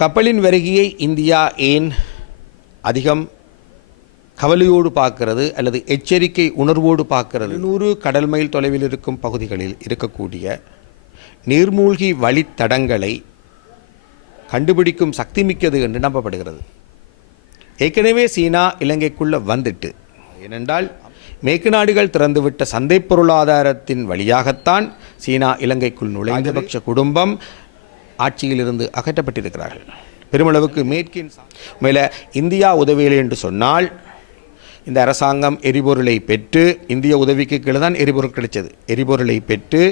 கப்பலின் வருகையை இந்தியா ஏன் அதிகம் கவலையோடு பார்க்கிறது அல்லது எச்சரிக்கை உணர்வோடு பார்க்கிறது? 100 கடல் மைல் தொலைவில் இருக்கும் பகுதிகளில் இருக்கக்கூடிய நீர்மூழ்கி வழித்தடங்களை கண்டுபிடிக்கும் சக்தி மிக்கது என்று நம்பப்படுகிறது. ஏற்கனவே சீனா இலங்கைக்குள்ள வந்துட்டு, ஏனென்றால் மேற்கு நாடுகள் திறந்துவிட்ட சந்தை பொருளாதாரத்தின் வழியாகத்தான் சீனா இலங்கைக்குள் ராஜபக்ஷ குடும்பம் ஆட்சியிலிருந்து அகற்றப்பட்டிருக்கிறார்கள். பெருமளவுக்கு மேற்கின் மேலே இந்தியா உதவியில்லை என்று சொன்னால், இந்த அரசாங்கம் எரிபொருளை பெற்று, இந்திய உதவிக்கு கீழே தான் எரிபொருள் கிடைச்சது, எரிபொருளை பெற்று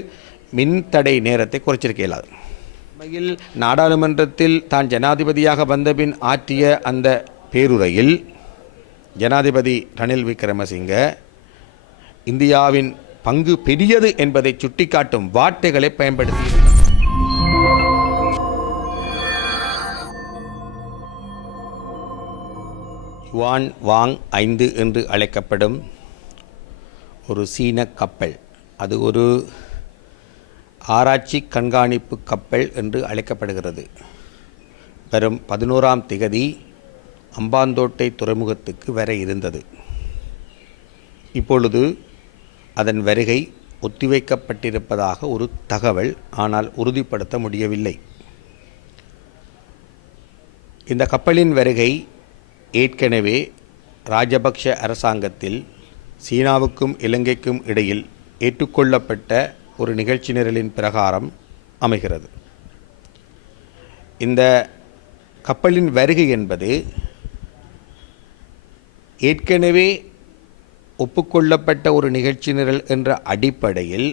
மின்தடை நேரத்தை குறைச்சிருக்க இயலாது. உண்மையில் நாடாளுமன்றத்தில் தான் ஜனாதிபதியாக வந்தபின் ஆற்றிய அந்த பேருரையில் ஜனாதிபதி ரணில் விக்ரமசிங்க இந்தியாவின் பங்கு பெரியது என்பதை சுட்டிக்காட்டும் வார்த்தைகளை பயன்படுத்தி யுவான் வாங் 5 என்று அழைக்கப்படும் ஒரு சீன கப்பல், அது ஒரு ஆராய்ச்சி கண்காணிப்பு கப்பல் என்று அழைக்கப்படுகிறது. வரும் 11ஆம் திகதி அம்பாந்தோட்டை துறைமுகத்துக்கு வர இருந்தது. இப்பொழுது அதன் வருகை ஒத்திவைக்கப்பட்டிருப்பதாக ஒரு தகவல், ஆனால் உறுதிப்படுத்த முடியவில்லை. இந்த கப்பலின் வருகை ஏற்கனவே ராஜபக்ஷ அரசாங்கத்தில் சீனாவுக்கும் இலங்கைக்கும் இடையில் ஏற்றுக்கொள்ளப்பட்ட ஒரு நிகழ்ச்சி நிரலின் பிரகாரம் அமைகிறது. இந்த கப்பலின் வருகை என்பது ஏற்கனவே ஒப்புக்கொள்ளப்பட்ட ஒரு நிகழ்ச்சி நிரல் என்ற அடிப்படையில்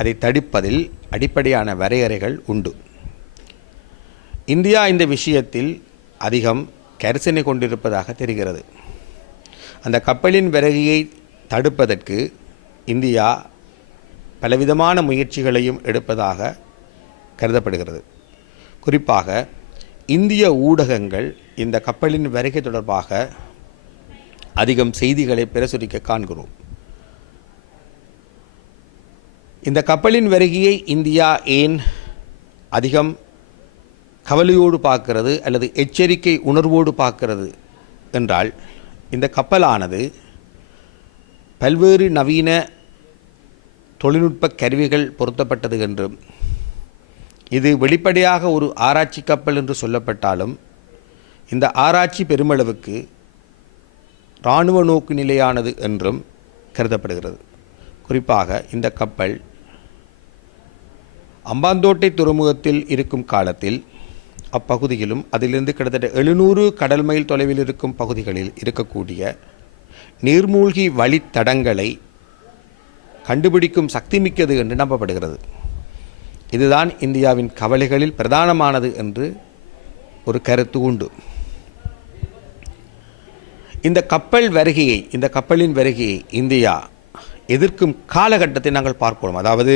அதை தடுப்பதில் அடிப்படையான வரையறைகள் உண்டு. இந்தியா இந்த விஷயத்தில் அதிகம் கரிசனை கொண்டிருப்பதாக தெரிகிறது. அந்த கப்பலின் வருகையை தடுப்பதற்கு இந்தியா பலவிதமான முயற்சிகளையும் எடுப்பதாக கருதப்படுகிறது. குறிப்பாக இந்திய ஊடகங்கள் இந்த கப்பலின் வருகை தொடர்பாக அதிகம் செய்திகளை பிரசுரிக்க காண்கிறோம். இந்த கப்பலின் வருகையை இந்தியா ஏன் அதிகம் கவலையோடு பார்க்கிறது அல்லது எச்சரிக்கை உணர்வோடு பார்க்கிறது என்றால், இந்த கப்பலானது பல்வேறு நவீன தொழில்நுட்ப கருவிகள் பொருத்தப்பட்டது என்றும், இது வெளிப்படையாக ஒரு ஆராய்ச்சி கப்பல் என்று சொல்லப்பட்டாலும், இந்த ஆராய்ச்சி பெருமளவுக்கு இராணுவ நோக்கு நிலையானது என்றும் கருதப்படுகிறது. குறிப்பாக இந்த கப்பல் அம்பாந்தோட்டை துறைமுகத்தில் இருக்கும் காலத்தில் அப்பகுதியிலும் அதிலிருந்து கிட்டத்தட்ட 700 கடல் மைல் தொலைவில் இருக்கும் பகுதிகளில் இருக்கக்கூடிய நீர்மூழ்கி வழித்தடங்களை கண்டுபிடிக்கும் சக்தி மிக்கது என்று நம்பப்படுகிறது. இதுதான் இந்தியாவின் கவலைகளில் பிரதானமானது என்று ஒரு கருத்து உண்டு. இந்த கப்பலின் வருகையை இந்தியா எதிர்க்கும் காலகட்டத்தை நாங்கள் பார்க்கிறோம். அதாவது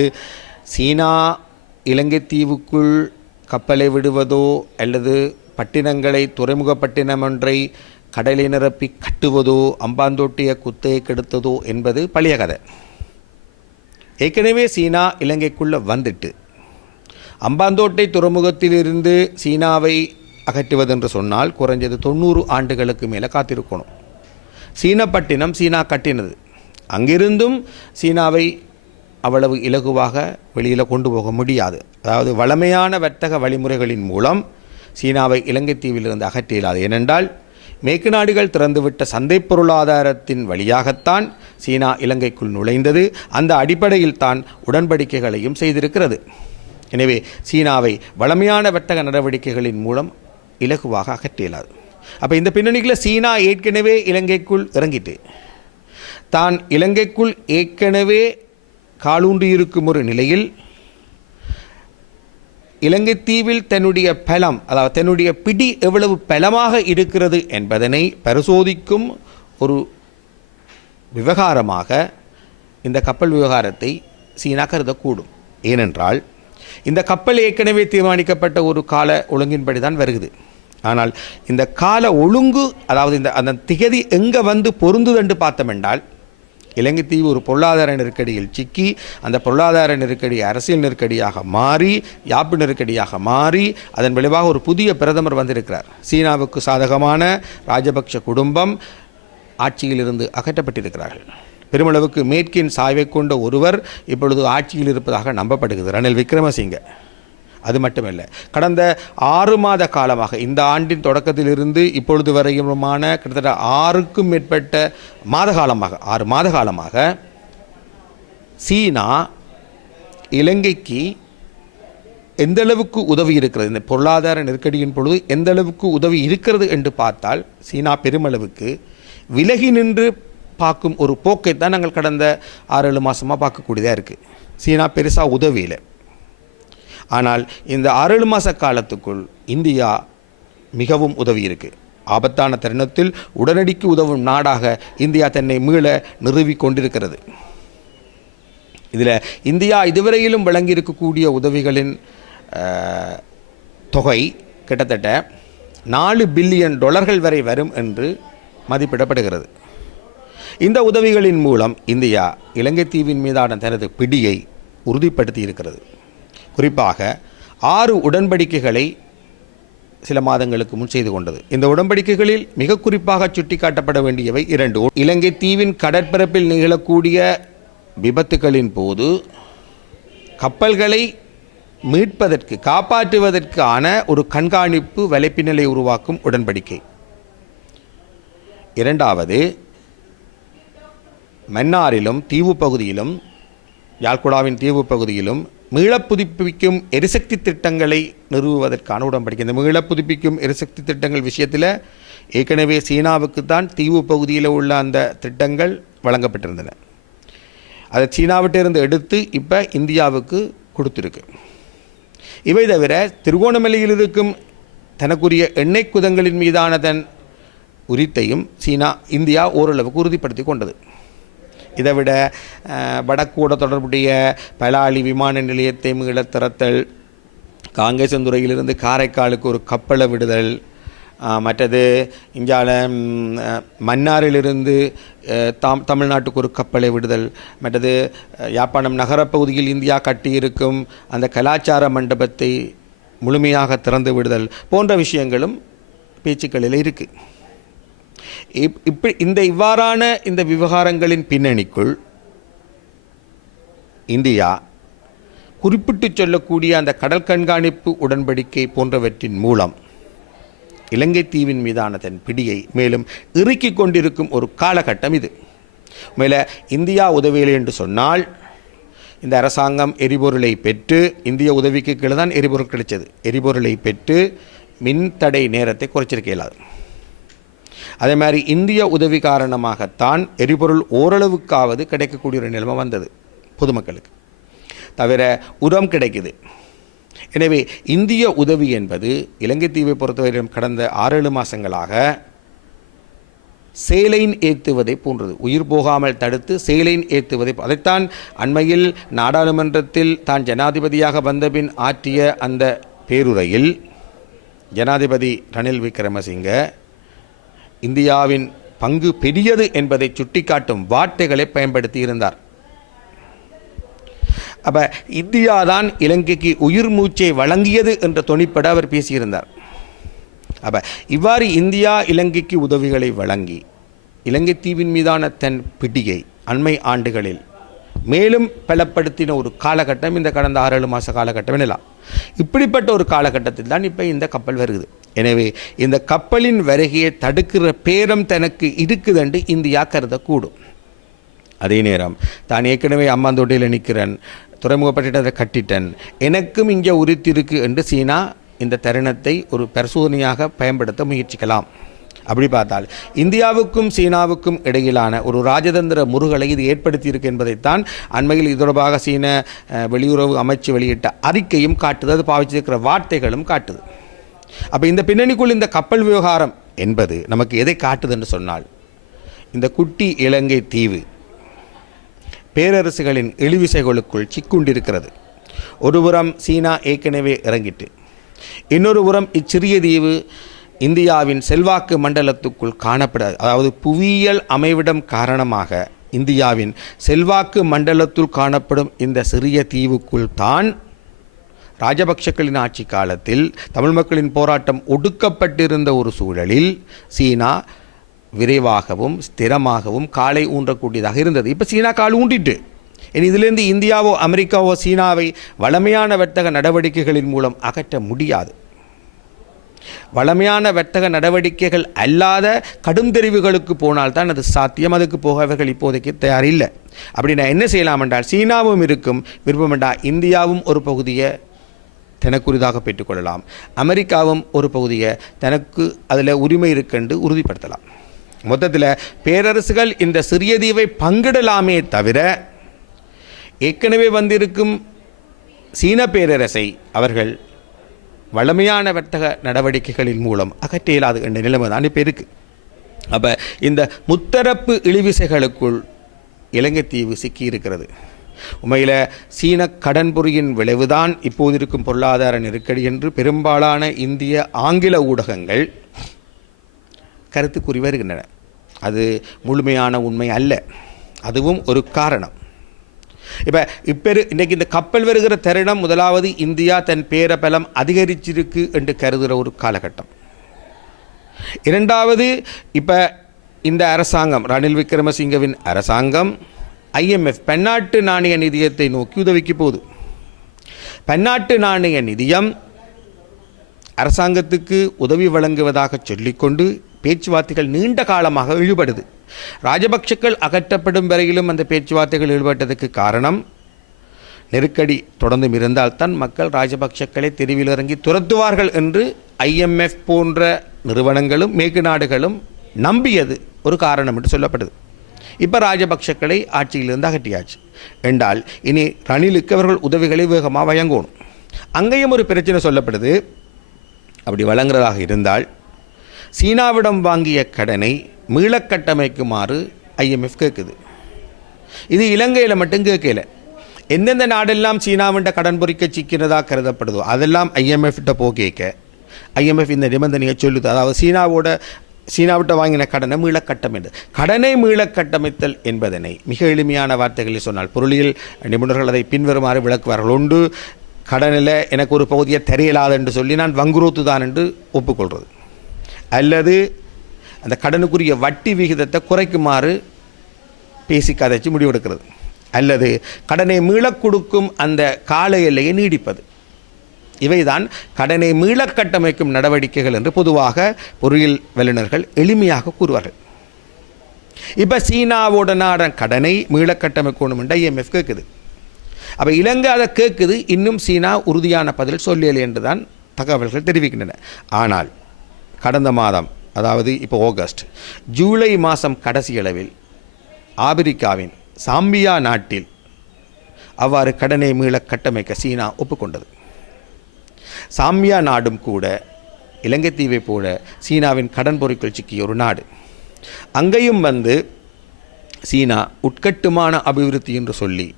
சீனா இலங்கை தீவுக்குள் கப்பலை விடுவதோ அல்லது பட்டினங்களை, துறைமுக பட்டினம் ஒன்றை கடலை நிரப்பி கட்டுவதோ, அம்பாந்தோட்டிய குத்தையை கெடுத்ததோ என்பது பழைய கதை. ஏற்கனவே சீனா இலங்கைக்குள்ள வந்துட்டு, அம்பாந்தோட்டை துறைமுகத்திலிருந்து சீனாவை அகற்றுவதென்று சொன்னால் குறைஞ்சது 90 ஆண்டுகளுக்கு மேலே காத்திருக்கணும். சீனப்பட்டினம் சீனா கட்டினது, அங்கிருந்தும் சீனாவை அவ்வளவு இலகுவாக வெளியில் கொண்டு போக முடியாது. அதாவது வளமையான வர்த்தக வழிமுறைகளின் மூலம் சீனாவை இலங்கை தீவிலிருந்து அகற்ற இயலாது. ஏனென்றால் மேற்கு நாடுகள் திறந்துவிட்ட சந்தை பொருளாதாரத்தின் வழியாகத்தான் சீனா இலங்கைக்குள் நுழைந்தது. அந்த அடிப்படையில் தான் உடன்படிக்கைகளையும் செய்திருக்கிறது. எனவே சீனாவை வளமையான வர்த்தக நடவடிக்கைகளின் மூலம் இலகுவாக அகற்ற இயலாது. அப்போ இந்த பின்னணியில் சீனா ஏற்கனவே இலங்கைக்குள் இறங்கிட்டு, தான் இலங்கைக்குள் ஏற்கனவே காலூன்றி இருக்கும் ஒரு நிலையில் இலங்கை தீவில் தன்னுடைய பலம், அதாவது தன்னுடைய பிடி எவ்வளவு பலமாக இருக்கிறது என்பதனை பரிசோதிக்கும் ஒரு விவகாரமாக இந்த கப்பல் விவகாரத்தை சீனா கருதக்கூடும். ஏனென்றால் இந்த கப்பல் ஏற்கனவே தீர்மானிக்கப்பட்ட ஒரு கால ஒழுங்கின்படி தான் வருகிறது. ஆனால் இந்த கால ஒழுங்கு, அதாவது அந்த திகதி எங்கே வந்து பொருந்துதென்று பார்த்தோம் என்றால், இலங்கை தீவு ஒரு பொருளாதார நெருக்கடியில் சிக்கி அந்த பொருளாதார நெருக்கடி அரசியல் நெருக்கடியாக மாறி யாப்பு நெருக்கடியாக மாறி அதன் விளைவாக ஒரு புதிய பிரதமர் வந்திருக்கிறார். சீனாவுக்கு சாதகமான ராஜபக்ஷ குடும்பம் ஆட்சியிலிருந்து அகற்றப்பட்டிருக்கிறார்கள். பெருமளவுக்கு மேற்கின் சாய்வை கொண்ட ஒருவர் இப்பொழுது ஆட்சியில் இருப்பதாக நம்பப்படுகிறது, ரணில் விக்ரமசிங்க. அது மட்டுமல்ல, கடந்த 6 மாத காலமாக இந்த ஆண்டின் தொடக்கத்திலிருந்து இப்பொழுது வரையுமான கிட்டத்தட்ட 6க்கும் மேற்பட்ட 6 மாத காலமாக சீனா இலங்கைக்கு எந்த அளவுக்கு உதவி இருக்கிறது, இந்த பொருளாதார நெருக்கடியின் பொழுது எந்த அளவுக்கு உதவி இருக்கிறது என்று பார்த்தால் சீனா பெருமளவுக்கு விலகி நின்று பார்க்கும் ஒரு போக்கைத்தான் நாங்கள் கடந்த 6-7 மாதமாக பார்க்கக்கூடியதாக இருக்குது. சீனா பெருசாக உதவியில். ஆனால் இந்த 6-7 மாத காலத்துக்குள் இந்தியா மிகவும் உதவி இருக்கு. ஆபத்தான தருணத்தில் உடனடிக்கு உதவும் நாடாக இந்தியா தன்னை மீள நிறுவி கொண்டிருக்கிறது. இதில் இந்தியா இதுவரையிலும் வழங்கியிருக்கக்கூடிய உதவிகளின் தொகை கிட்டத்தட்ட $4 பில்லியன் வரை வரும் என்று மதிப்பிடப்படுகிறது. இந்த உதவிகளின் மூலம் இந்தியா இலங்கை தீவின் மீதான தனது பிடியை உறுதிப்படுத்தி இருக்கிறது. குறிப்பாக 6 உடன்படிக்கைகளை சில மாதங்களுக்கு முன் செய்து கொண்டது. இந்த உடன்படிக்கைகளில் மிக குறிப்பாக சுட்டிக்காட்டப்பட வேண்டியவை 2. இலங்கை தீவின் கடற்பரப்பில் நிகழக்கூடிய விபத்துகளின் போது கப்பல்களை மீட்பதற்கு காப்பாற்றுவதற்கான ஒரு கண்காணிப்பு வலைப்பின்னலை உருவாக்கும் உடன்படிக்கை. 2வது, மன்னாரிலும் தீவு பகுதியிலும் யாழ்குடாவின் தீவு பகுதியிலும் மீளப்புதுப்பிக்கும் எரிசக்தி திட்டங்களை நிறுவுவதற்கான உடன்படிக்கை. இந்த மீளப்புதுப்பிக்கும் எரிசக்தி திட்டங்கள் விஷயத்தில் ஏற்கனவே சீனாவுக்கு தான் தீவு பகுதியில் உள்ள அந்த திட்டங்கள் வழங்கப்பட்டிருந்தன. அதை சீனாவிட்டிருந்து எடுத்து இப்போ இந்தியாவுக்கு கொடுத்துருக்கு. இவை தவிர திருகோணமலையில் இருக்கும் தனக்குரிய எண்ணெய் குதங்களின் மீதான தன் உரித்தையும் இந்தியா ஓரளவுக்கு உறுதிப்படுத்தி கொண்டது. இதைவிட வடக்கூட தொடர்புடைய பலாலி விமான நிலையத்தை மீள திறத்தல், காங்கேசந்துறையிலிருந்து காரைக்காலுக்கு ஒரு கப்பலை விடுதல், மற்றது இந்தியாவில் மன்னாரிலிருந்து தமிழ்நாட்டுக்கு ஒரு கப்பலை விடுதல், மற்றது யாழ்ப்பாணம் நகரப்பகுதியில் இந்தியா கட்டியிருக்கும் அந்த கலாச்சார மண்டபத்தை முழுமையாக திறந்து விடுதல் போன்ற விஷயங்களும் பேச்சுக்களில் இருக்குது. இவ்வாறான இந்த விவகாரங்களின் பின்னணிக்குள் இந்தியா குறிப்பிட்டு சொல்லக்கூடிய அந்த கடல் கண்காணிப்பு உடன்படிக்கை போன்றவற்றின் மூலம் இலங்கை தீவின் மீதான தன் பிடியை மேலும் இறுக்கிக் கொண்டிருக்கும் ஒரு காலகட்டம் இது. மேலே இந்தியா உதவியில்லை என்று சொன்னால் இந்த அரசாங்கம் எரிபொருளை பெற்று, இந்திய உதவிக்கு கீழே தான் எரிபொருள் கிடைச்சது, எரிபொருளை பெற்று மின்தடை நேரத்தை குறைச்சிருக்க இயலாது. அதே மாதிரி இந்திய உதவி காரணமாகத்தான் எரிபொருள் ஓரளவுக்காவது கிடைக்கக்கூடிய ஒரு நிலைமை வந்தது பொதுமக்களுக்கு. தவிர உரம் கிடைக்குது. எனவே இந்திய உதவி என்பது இலங்கை தீவை பொறுத்தவரையிலும் கடந்த 6-7 மாதங்களாக சேலைன் ஏற்றுவதை போன்றது. உயிர் போகாமல் தடுத்து சேலைன் ஏற்றுவதை, அதைத்தான் அண்மையில் நாடாளுமன்றத்தில் தான் ஜனாதிபதியாக வந்தபின் ஆற்றிய அந்த பேருரையில் ஜனாதிபதி ரணில் விக்ரமசிங்க இந்தியாவின் பங்கு பெரியது என்பதை சுட்டிக்காட்டும் வார்த்தைகளை பயன்படுத்தி இருந்தார். அப்போ இந்தியா தான் இலங்கைக்கு உயிர் மூச்சை வழங்கியது என்ற தொனிப்பட அவர் பேசியிருந்தார். அப்போ இவ்வாறு இந்தியா இலங்கைக்கு உதவிகளை வழங்கி இலங்கை தீவின் மீதான தன் பிடியை அண்மை ஆண்டுகளில் மேலும் பலப்படுத்தின ஒரு காலகட்டம் இந்த கடந்த 6-7 மாத காலகட்டம் எனலாம். இப்படிப்பட்ட ஒரு காலகட்டத்தில் தான் இப்போ இந்த கப்பல் வருகிறது. எனவே இந்த கப்பலின் வருகையை தடுக்கிற பேரம் தனக்கு இருக்குதென்று இந்தியா கருதக்கூடும். அதே நேரம் தான் ஏற்கனவே அம்மாந்தோட்டையில் நிற்கிறேன், துறைமுகப்பட்டினத்தை கட்டிட்டேன், எனக்கும் இங்கே உரித்திருக்கு என்று சீனா இந்த தருணத்தை ஒரு பரிசோதனையாக பயன்படுத்த முயற்சிக்கலாம். அப்படி பார்த்தால் இந்தியாவுக்கும் சீனாவுக்கும் இடையிலான ஒரு ராஜதந்திர முருகலை இது ஏற்படுத்தியிருக்கு என்பதைத்தான் அண்மையில் இது தொடர்பாக சீன வெளியுறவு அமைச்சு வெளியிட்ட அறிக்கையும் காட்டுது, அது பாவிச்சிருக்கிற வார்த்தைகளும் காட்டுது. அப்போ இந்த பின்னணிக்குள் இந்த கப்பல் விவகாரம் என்பது நமக்கு எதை காட்டுது என்று சொன்னால், இந்த குட்டி இலங்கை தீவு பேரரசுகளின் இழிவிசைகளுக்குள் சிக்குண்டிருக்கிறது. ஒருபுறம் சீனா ஏற்கனவே இறங்கிட்டு, இன்னொரு புறம் இச்சிறிய தீவு இந்தியாவின் செல்வாக்கு மண்டலத்துக்குள் காணப்படாது. அதாவது புவியியல் அமைவிடம் காரணமாக இந்தியாவின் செல்வாக்கு மண்டலத்துள் காணப்படும் இந்த சிறிய தீவுக்குள் தான் ராஜபக்ஷக்களின் ஆட்சி காலத்தில் தமிழ் மக்களின் போராட்டம் ஒடுக்கப்பட்டிருந்த ஒரு சூழலில் சீனா விரைவாகவும் ஸ்திரமாகவும் காலை ஊன்றக்கூடியதாக இருந்தது. இப்போ சீனா கால் ஊண்டிட்டு இனி இதிலிருந்து இந்தியாவோ அமெரிக்காவோ சீனாவை வளமையான வர்த்தக நடவடிக்கைகளின் மூலம் அகற்ற முடியாது. வளமையான வர்த்தக நடவடிக்கைகள் அல்லாத கடும் தெரிவுகளுக்கு போனால்தான் அது சாத்தியம். அதுக்கு போக அவர்கள் இப்போதைக்கு தயாரில்லை. அப்படி நான் என்ன செய்யலாம் என்றால், சீனாவும் இருக்கும் விருப்பம் என்றால் இந்தியாவும் ஒரு பகுதியை தனக்குரிதாக பெற்றுக்கொள்ளலாம், அமெரிக்காவும் ஒரு பகுதியை தனக்கு அதில் உரிமை இருக்கென்று உறுதிப்படுத்தலாம். மொத்தத்தில் பேரரசுகள் இந்த சிறிய தீவை பங்கிடலாமே தவிர ஏற்கனவே வந்திருக்கும் சீன பேரரசை அவர்கள் வளமையான வர்த்தக நடவடிக்கைகளின் மூலம் அகற்ற இயலாது என்ற நிலைமை தான் இப்போ இருக்குது. அப்போ இந்த முத்தரப்பு இழிவிசைகளுக்குள் இலங்கை தீவு சிக்கியிருக்கிறது. உண்மையில் சீன கடன் பொறியின் விளைவுதான் இப்போது இருக்கும் பொருளாதார நெருக்கடி என்று பெரும்பாலான இந்திய ஆங்கில ஊடகங்கள் கருத்து கூறி வருகின்றன. அது முழுமையான உண்மை அல்ல. அதுவும் ஒரு காரணம். இப்போ இன்றைக்கு இந்த கப்பல் வருகிற தருணம் முதலாவது இந்தியா தன் பேரபலம் அதிகரிச்சிருக்கு என்று கருதுகிற ஒரு காலகட்டம். இரண்டாவது, இப்போ இந்த அரசாங்கம் ரணில் விக்ரமசிங்கவின் அரசாங்கம் IMF பன்னாட்டு நாணய நிதியத்தை நோக்கி உதவிக்கு போகுது. பன்னாட்டு நாணய நிதியம் அரசாங்கத்துக்கு உதவி வழங்குவதாக சொல்லிக்கொண்டு பேச்சுவார்த்தைகள் நீண்ட காலமாக ஈடுபடுது. ராஜபக்ஷக்கள் அகற்றப்படும் வரையிலும் அந்த பேச்சுவார்த்தைகள் ஈடுபட்டதுக்கு காரணம், நெருக்கடி தொடர்ந்தும் இருந்தால் தான் மக்கள் ராஜபக்ஷக்களை தெருவில் இறங்கி துரத்துவார்கள் என்று IMF போன்ற நிறுவனங்களும் மேற்கு நாடுகளும் நம்பியது ஒரு காரணம் என்று சொல்லப்படுது. இப்போ ராஜபக்ஷக்களை ஆட்சியிலிருந்து அகற்றியாச்சு என்றால் இனி ரணிலுக்கு அவர்கள் உதவிகளை வேகமாக வழங்கணும். அங்கேயும் ஒரு பிரச்சனை சொல்லப்படுது. அப்படி வழங்குறதாக இருந்தால் சீனாவிடம் வாங்கிய கடனை மீளக்கட்டமைக்குமாறு IMF கேட்குது. இது இலங்கையில் மட்டும் கேட்கல. எந்தெந்த நாடெல்லாம் சீனாவிட்ட கடன் பொறிக்க சிக்கிறதாக கருதப்படுதோ அதெல்லாம் IMF போகேக்க IMF இந்த நிபந்தனையை சொல்லுது. அதாவது சீனாவிட்ட வாங்கின கடனை மீளக்கட்டமைத்தல். கடனை மீளக்கட்டமைத்தல் என்பதனை மிக எளிமையான வார்த்தைகளில் சொன்னால் பொருளியல் நிபுணர்கள் அதை பின்வருமாறு விளக்குவார்கள். ஒன்று, கடனில் எனக்கு ஒரு பகுதியை தெரியலாது என்று சொல்லி நான் வங்குரோத்து தான் என்று ஒப்புக்கொள்வது, அல்லது அந்த கடனுக்குரிய வட்டி விகிதத்தை குறைக்குமாறு பேசி கதைச்சு முடிவெடுக்கிறது, அல்லது கடனை மீளக் கொடுக்கும் அந்த கால எல்லையை நீடிப்பது. இவைதான் கடனை மீளக்கட்டமைக்கும் நடவடிக்கைகள் என்று பொதுவாக பொறியியல் வல்லுநர்கள் எளிமையாக கூறுவார்கள். இப்போ சீனாவோட நாட கடனை மீளக்கட்டமைக்கணும் என்று IMF கேட்குது. அப்போ இலங்கை அதை கேட்குது. இன்னும் சீனா உறுதியான பதில் சொல்லலை என்று தான் தகவல்கள் தெரிவிக்கின்றன. ஆனால் கடந்த மாதம், அதாவது இப்போ ஆகஸ்ட், ஜூலை மாதம் கடைசி அளவில் ஆப்பிரிக்காவின் சாம்பியா நாட்டில் அவ்வாறு கடனை மீள கட்டமைக்க சீனா ஒப்புக்கொண்டது. சாம்பியா நாடும் கூட இலங்கை தீவை போல சீனாவின் கடன் பொறிக்குள் சிக்கிய ஒரு நாடு. அங்கேயும் சீனா உட்கட்டுமான அபிவிருத்தி என்று சொல்லி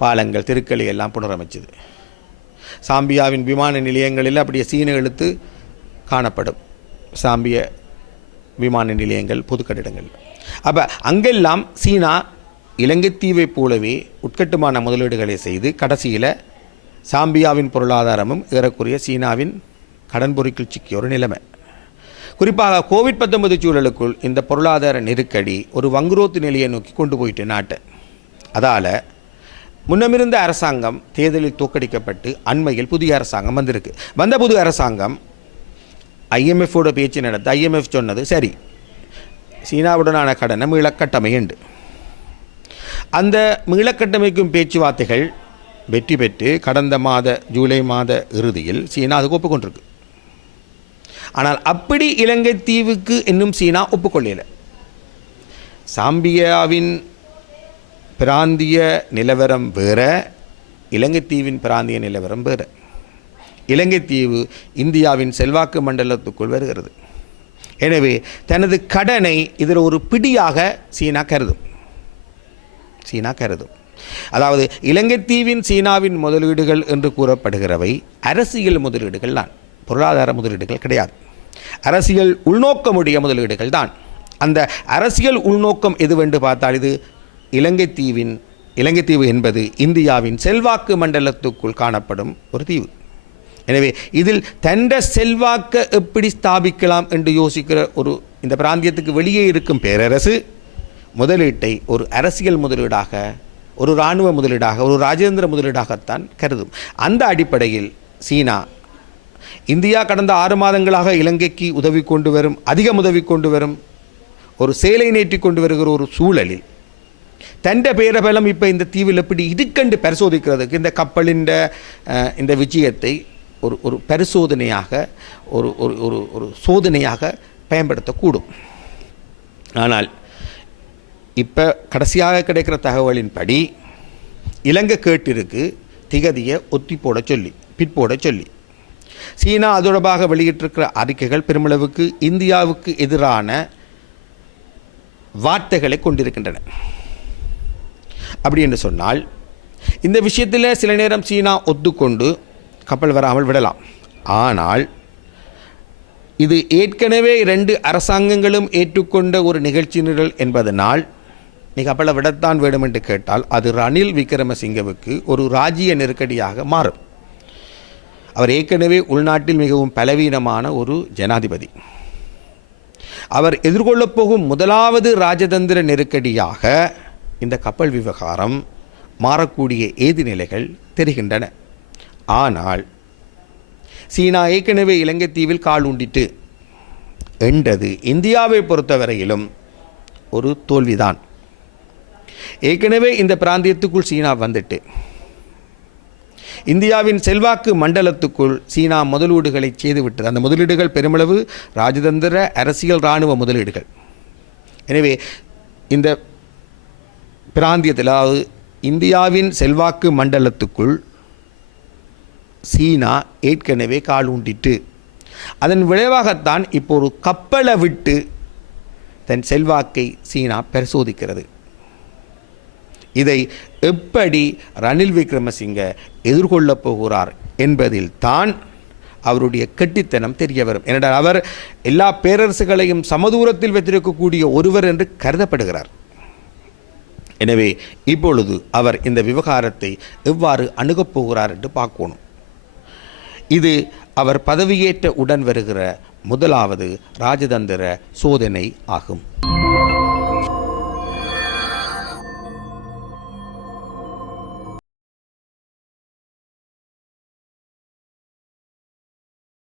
பாலங்கள், தெருக்களை எல்லாம் புனரமைச்சது. சாம்பியாவின் விமான நிலையங்களில் அப்படியே சீன எழுத்து காணப்படும். சாம்பிய விமான நிலையங்கள், பொது கட்டிடங்கள். அப்போ அங்கெல்லாம் சீனா இலங்கை தீவை போலவே உட்கட்டுமான முதலீடுகளை செய்து கடைசியில் சாம்பியாவின் பொருளாதாரமும் ஏறக்குறைய சீனாவின் கடன் பொறிக்குள் சிக்கிய ஒரு நிலைமை. குறிப்பாக கோவிட்-19 சூழலுக்குள் இந்த பொருளாதார நெருக்கடி ஒரு வங்குரோத்து நிலையை நோக்கி கொண்டு போயிட்டு நாட்டை. அதால் முன்னமிருந்த அரசாங்கம் தேர்தலில் தோற்கடிக்கப்பட்டு அண்மையில் புதிய அரசாங்கம் வந்திருக்கு. வந்த புது அரசாங்கம் IMFோட பேச்சு நடத்த IMF சொன்னது, சரி, சீனாவுடனான கடனை மீளக்கட்டமையுண்டு. அந்த மீளக்கட்டமைக்கும் பேச்சுவார்த்தைகள் வெற்றி பெற்று கடந்த ஜூலை மாத இறுதியில் சீனா அதுக்கு ஒப்புக்கொண்டிருக்கு. ஆனால் அப்படி இலங்கை தீவுக்கு இன்னும் சீனா ஒப்புக்கொள்ளலை. சாம்பியாவின் பிராந்திய நிலவரம் வேற, இலங்கை தீவின் பிராந்திய நிலவரம் வேறு. இலங்கை தீவு இந்தியாவின் செல்வாக்கு மண்டலத்துக்குள் வருகிறது. எனவே தனது கடனை இதில் ஒரு பிடியாக சீனா கருதும். அதாவது இலங்கை தீவின் சீனாவின் முதலீடுகள் என்று கூறப்படுகிறவை அரசியல் முதலீடுகள் தான், பொருளாதார முதலீடுகள் கிடையாது. அரசியல் உள்நோக்கமுடைய முதலீடுகள் தான். அந்த அரசியல் உள்நோக்கம் எதுவென்று பார்த்தால் இது இலங்கை தீவு என்பது இந்தியாவின் செல்வாக்கு மண்டலத்துக்குள் காணப்படும் ஒரு தீவு. எனவே இதில் தண்ட செல்வாக்க எப்படி ஸ்தாபிக்கலாம் என்று யோசிக்கிற இந்த பிராந்தியத்துக்கு வெளியே இருக்கும் பேரரசு முதலீட்டை ஒரு அரசியல் முதலீடாக, ஒரு இராணுவ முதலீடாக, ஒரு ராஜேந்திர முதலீடாகத்தான் கருதும். அந்த அடிப்படையில் சீனா இந்தியா கடந்த 6 மாதங்களாக இலங்கைக்கு அதிகம் உதவி கொண்டு வரும் ஒரு சேலை நேற்றி கொண்டு வருகிற ஒரு சூழலில் தண்ட பேரபலம் இப்போ இந்த தீவில் எப்படி இதுக்கண்டு பரிசோதிக்கிறதுக்கு இந்த கப்பலின் இந்த விஜயத்தை ஒரு பரிசோதனையாக ஒரு சோதனையாக பயன்படுத்தக்கூடும். ஆனால் இப்போ கடைசியாக கிடைக்கிற தகவலின்படி இலங்கை கேட்டிருக்கு திகதியை பிற்போட சொல்லி சீனா அது தொடர்பாக வெளியிட்டிருக்கிற அறிக்கைகள் பெருமளவுக்கு இந்தியாவுக்கு எதிரான வார்த்தைகளை கொண்டிருக்கின்றன. அப்படி என்று சொன்னால் இந்த விஷயத்தில் சில நேரம் சீனா ஒத்துக்கொண்டு கப்பல் வராமல் விடலாம். ஆனால் இது ஏற்கனவே 2 அரசாங்கங்களும் ஏற்றுக்கொண்ட ஒரு நிகழ்ச்சி நிரல் என்பதனால் நீ கப்பலை விடத்தான் வேண்டும் என்று கேட்டால் அது ரணில் விக்ரமசிங்கவுக்கு ஒரு ராஜ்ய நெருக்கடியாக மாறும். அவர் ஏற்கனவே உள்நாட்டில் மிகவும் பலவீனமான ஒரு ஜனாதிபதி. அவர் எதிர்கொள்ளப் போகும் முதலாவது ராஜதந்திர நெருக்கடியாக இந்த கப்பல் விவகாரம் மாறக்கூடிய ஏதுநிலைகள் தெரிகின்றன. ஆனால் சீனா ஏற்கனவே இலங்கை தீவில் கால் ஊண்டிட்டு என்றது இந்தியாவை பொறுத்தவரையிலும் ஒரு தோல்விதான். ஏற்கனவே இந்த பிராந்தியத்துக்குள் சீனா வந்துட்டு இந்தியாவின் செல்வாக்கு மண்டலத்துக்குள் சீனா முதலீடுகளை செய்துவிட்டது. அந்த முதலீடுகள் பெருமளவு ராஜதந்திர, அரசியல், இராணுவ முதலீடுகள். எனவே இந்த பிராந்தியத்தில், அதாவது இந்தியாவின் செல்வாக்கு மண்டலத்துக்குள் சீனா ஏற்கனவே கால் ஊண்டிட்டு அதன் விளைவாகத்தான் இப்போ ஒரு கப்பலை விட்டு தன் செல்வாக்கை சீனா பரிசோதிக்கிறது. இதை எப்படி ரணில் விக்ரமசிங்க எதிர்கொள்ளப் போகிறார் என்பதில் தான் அவருடைய கெட்டித்தனம் தெரிய வரும். ஏனென்றால் அவர் எல்லா பேரரசுகளையும் சமதூரத்தில் வைத்திருக்கக்கூடிய ஒருவர் என்று கருதப்படுகிறார். எனவே இப்பொழுது அவர் இந்த விவகாரத்தை எவ்வாறு அணுகப் போகிறார் என்று பார்க்கணும். இது அவர் பதவியேற்ற உடன் வருகிற முதலாவது ராஜதந்திர சோதனை ஆகும்.